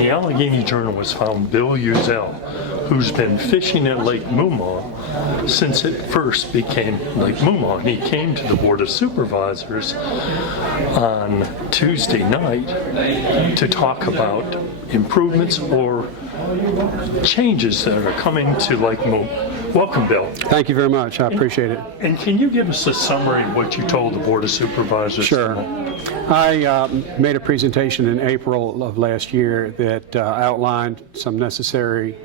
the Alleghany Journal was found Bill Uzzell, who's been fishing at Lake Moomaw since it first became Lake Moomaw. And he came to the Board of Supervisors on Tuesday night to talk about improvements or changes that are coming to Lake Moomaw. Welcome, Bill. Thank you very much. I appreciate it. And can you give us a summary of what you told the Board of Supervisors? Sure. I made a presentation in April of last year that outlined some necessary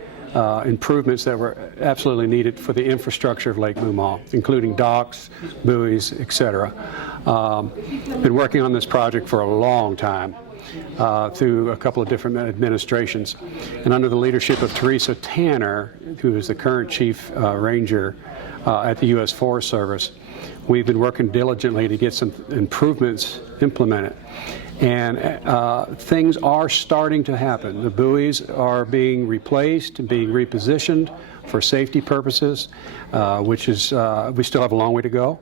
improvements that were absolutely needed for the infrastructure of Lake Moomaw, including docks, buoys, etc. Been working on this project for a long time. Through a couple of different administrations. And under the leadership of Teresa Tanner, who is the current Chief Ranger at the U.S. Forest Service, we've been working diligently to get some improvements implemented. And things are starting to happen. The buoys are being replaced and being repositioned for safety purposes, which is, we still have a long way to go.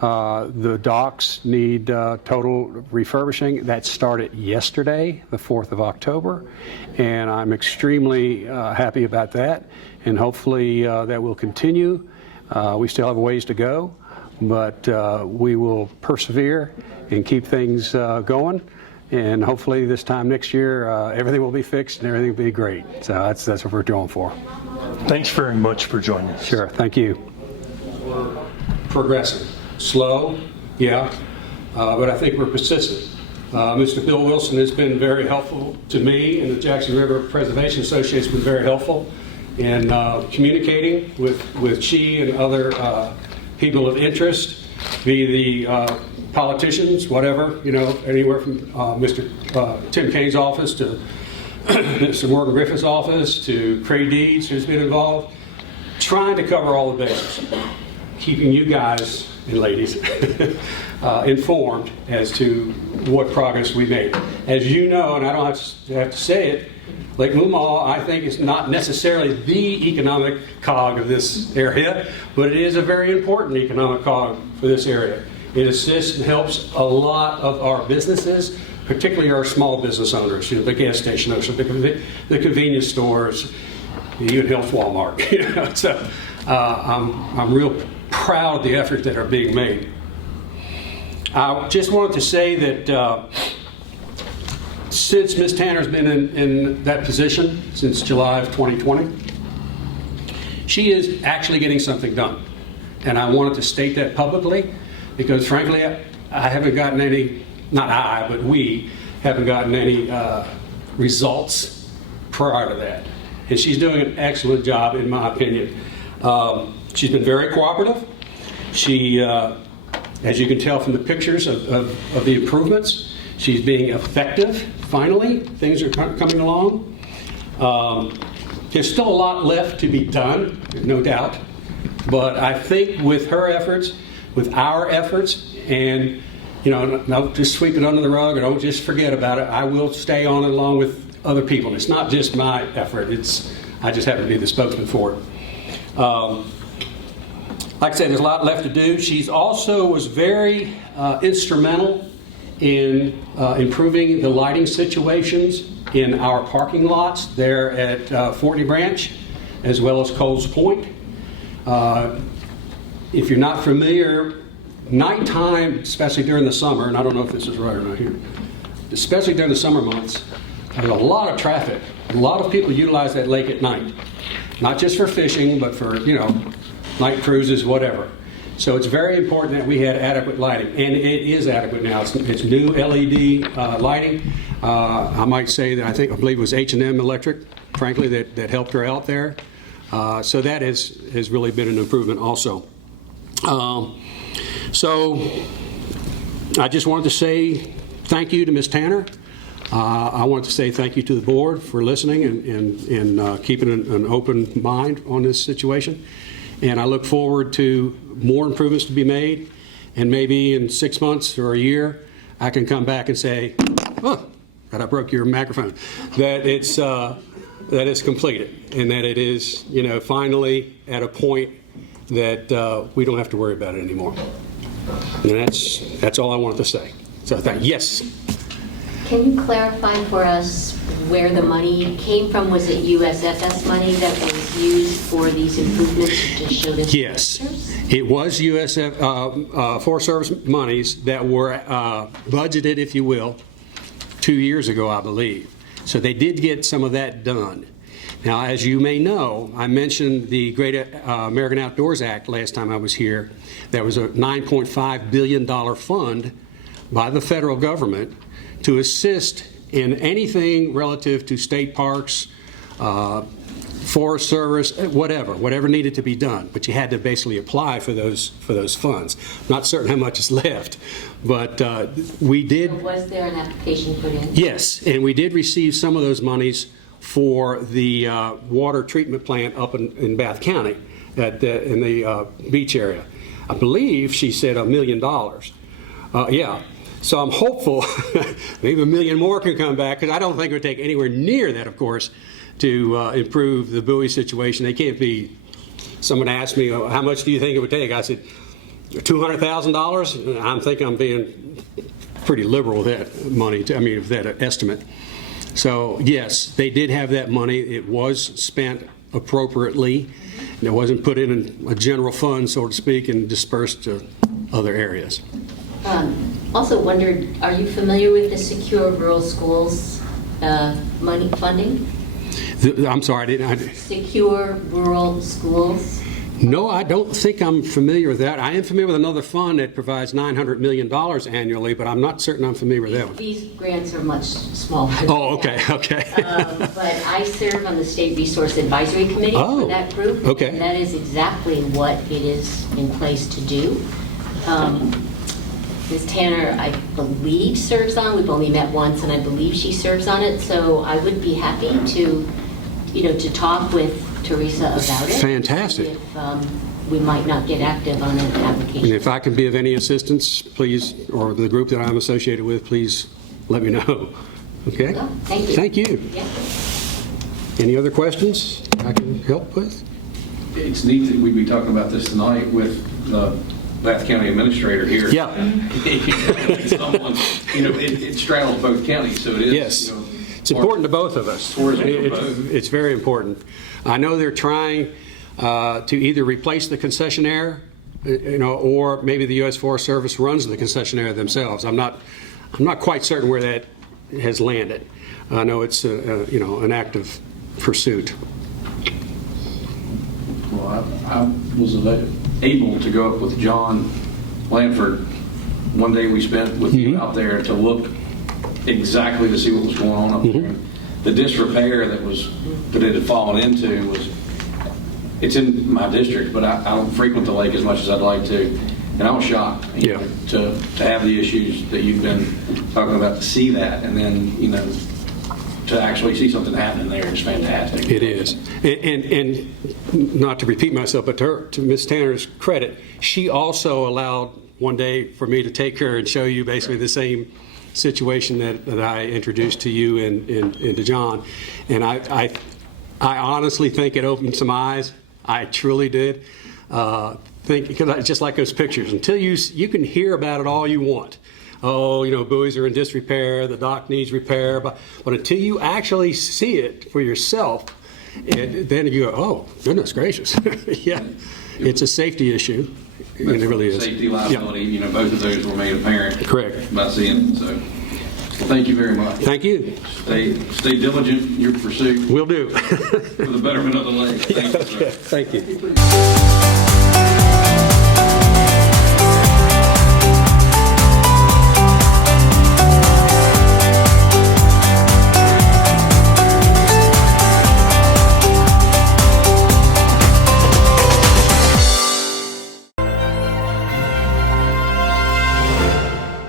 The docks need total refurbishing. That started yesterday, the 4th of October, and I'm extremely happy about that, and hopefully that will continue. We still have a ways to go, but we will persevere and keep things going, and hopefully this time next year everything will be fixed and everything will be great. So that's what we're going for. Thanks very much for joining us. Sure, thank you. We're progressing. Slow, yeah, but I think we're persistent. Mr. Bill Wilson has been very helpful to me, and the Jackson River Preservation Association has been very helpful in communicating with she and other people of interest, be the politicians, whatever, you know, anywhere from Mr. Tim Kane's office to Mr. Morgan Griffith's office to Craig Deeds, who's been involved, trying to cover all the bases, keeping you guys and ladies informed as to what progress we made. As you know, and I don't have to say it, Lake Moomaw, I think, is not necessarily the economic cog of this area, but it is a very important economic cog for this area. It assists and helps a lot of our businesses, particularly our small business owners, you know, the gas station owners, the convenience stores, even Health Walmart. You know, so I'm real proud of the efforts that are being made. I just wanted to say that since Ms. Tanner's been in that position since July of 2020, she is actually getting something done. And I wanted to state that publicly because frankly, I haven't gotten any, not I, but we haven't gotten any results prior to that. And she's doing an excellent job in my opinion. She's been very cooperative. She, as you can tell from the pictures of the improvements, she's being effective, finally. Things are coming along. There's still a lot left to be done, no doubt. But I think with her efforts, with our efforts, and you know, don't just sweep it under the rug or don't just forget about it. I will stay on it along with other people. It's not just my effort. I just happen to be the spokesman for it. Like I said, there's a lot left to do. She's also was very instrumental in improving the lighting situations in our parking lots there at Fortney Branch, as well as Coles Point. If you're not familiar, nighttime, especially during the summer, and I don't know if this is right or not here, especially during the summer months, there's a lot of traffic. A lot of people utilize that lake at night, not just for fishing, but for, you know, night cruises, whatever. So it's very important that we had adequate lighting, and it is adequate now. It's new LED lighting. I might say that I believe it was H&M Electric, frankly, that helped her out there. So that has really been an improvement also. So I just wanted to say thank you to Ms. Tanner. I want to say thank you to the board for listening and keeping an open mind on this situation. And I look forward to more improvements to be made. And maybe in 6 months or a year, I can come back and say, oh, God, I broke your microphone, that it's completed and that it is, you know, finally at a point that we don't have to worry about it anymore. And that's all I wanted to say. So thank you. Yes. Can you clarify for us where the money came from? Was it USFS money that was used for these improvements to show this? Yes, it was USF Forest Service monies that were budgeted, if you will, 2 years ago, I believe. So they did get some of that done. Now, as you may know, I mentioned the Great American Outdoors Act last time I was here. That was a $9.5 billion fund by the federal government to assist in anything relative to state parks, Forest Service, whatever needed to be done. But you had to basically apply for those funds. I'm not certain how much is left, but we did. So was there an application put in? Yes, and we did receive some of those monies for the water treatment plant up in Bath County in the beach area. I believe she said $1 million. Yeah. So I'm hopeful maybe $1 million more can come back, because I don't think it would take anywhere near that, of course, to improve the buoy situation. They can't be. Someone asked me, how much do you think it would take? I said, $200,000. I'm thinking I'm being pretty liberal with that money. With that estimate. So yes, they did have that money. It was spent appropriately. And it wasn't put in a general fund, so to speak, and dispersed to other areas. Also wondered, are you familiar with the Secure Rural Schools money funding? I'm sorry, I didn't. Secure Rural Schools? No, I don't think I'm familiar with that. I am familiar with another fund that provides $900 million annually, but I'm not certain I'm familiar with that one. These grants are much smaller. Oh, okay. But I serve on the State Resource Advisory Committee for that group. Okay. And that is exactly what it is in place to do. Ms. Tanner, I believe, serves on. We've only met once, and I believe she serves on it. So I would be happy to talk with Teresa about it. Fantastic. If we might not get active on an application. And if I can be of any assistance, please, or the group that I'm associated with, please let me know. Okay? Oh, thank you. Thank you. Yeah. Any other questions I can help with? It's neat that we'd be talking about this tonight with the Bath County Administrator here. Yeah. Someone, it straddles both counties, so it is. Yes. It's important to both of us. It's very important. I know they're trying to either replace the concessionaire, or maybe the U.S. Forest Service runs the concessionaire themselves. I'm not quite certain where that has landed. I know it's an active pursuit. Well, I was able to go up with John Lanford. One day we spent with you out there to look exactly to see what was going on up there. The disrepair that it had fallen into it's in my district, but I don't frequent the lake as much as I'd like to. And I was shocked to have the issues that you've been talking about, to see that, and then, to actually see something happening there is fantastic. It is. And not to repeat myself, but to Ms. Tanner's credit, she also allowed one day for me to take her and show you basically the same situation that I introduced to you and to John. And I honestly think it opened some eyes. I truly did. Because just like those pictures, until you can hear about it all you want. Oh, buoys are in disrepair, the dock needs repair, but until you actually see it for yourself, then you go, oh, goodness gracious. Yeah, it's a safety issue. And it really is. Safety, liability, both of those were made apparent. Correct. By seeing it. So, well, thank you very much. Thank you. Stay diligent in your pursuit. Will do. For the betterment of the lake. Thank you, sir. Thank you.